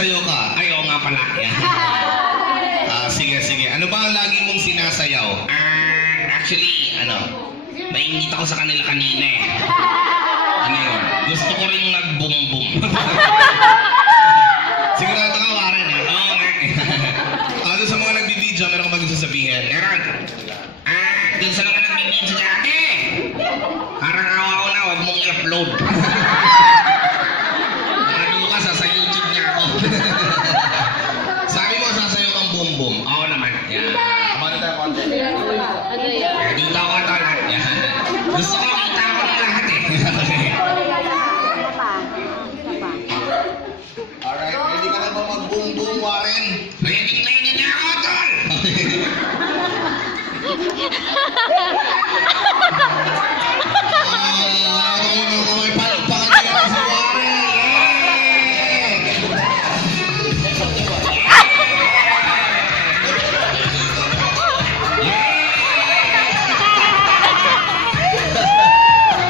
sumasayo ka. Ay, oo nga pala. Yan. Sige, sige. Ano ba ang lagi mong sinasayaw? Actually, naingit ako sa kanila kanina eh. Ano yun? Gusto ko rin nag-boom-boom. Sigurado ka, Warren, ha? Oo nga eh. Doon sa mga nagbibideo, meron ka bang sasabihin? Meron. Dun sa mga nagbibidyo dati. Parang awa ko na, huwag mong i-upload. Bukas, sa YouTube niya ako. Sabi mo, sasayaw kang boom-boom. Oo naman. Yan. Konti. Dito ako ito lahat. Yan. Gusto ko kita ako ng lahat eh. Alright, ready ka na ba mag-boom-boom, Warren? Ready niya ako, tol! May palagpakan niya na si Warren!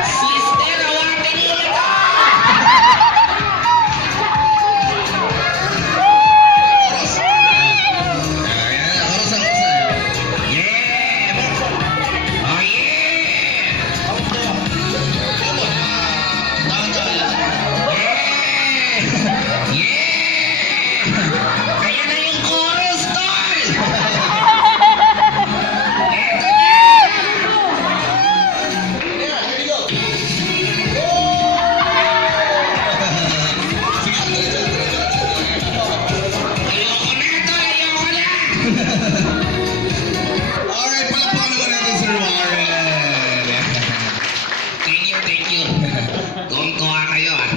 Sister, awakan niyo na to! Oras! Ayan, oras. Yeah! Oh yeah! Yeah! Ayan na yung chorus, tol! Eto na! Ayoko na, tol! Ayoko na! Alright, palakpakan naman natin Sir Warren. Thank you. Tuwang-tuwa kayo ah.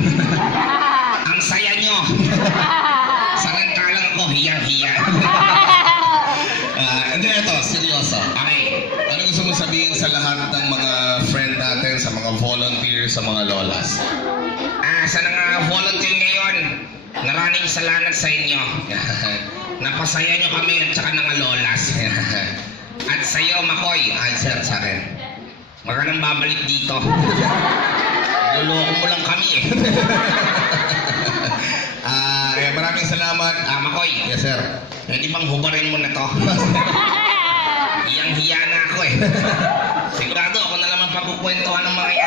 Ang saya nyo. Samantalang ako, hiyang-hiya. Hindi, ito, seryoso. Okay. Ano gusto mo sabihin sa lahat ng mga friend natin, sa mga volunteers, sa mga lolas? Sa mga volunteer ngayon, maraming salamat sa inyo. Napasaya nyo kami at saka mga lolas. At sa iyo, Makoy, answer sa akin. Huwag ka nang babalik dito. Luloko mo lang kami eh. Maraming salamat. Makoy, Yes, sir. pwede bang hubarin mo na to? Hiyang-hiya na ako eh. Sigurado ako na naman pagkukwentuhan ng mga yan.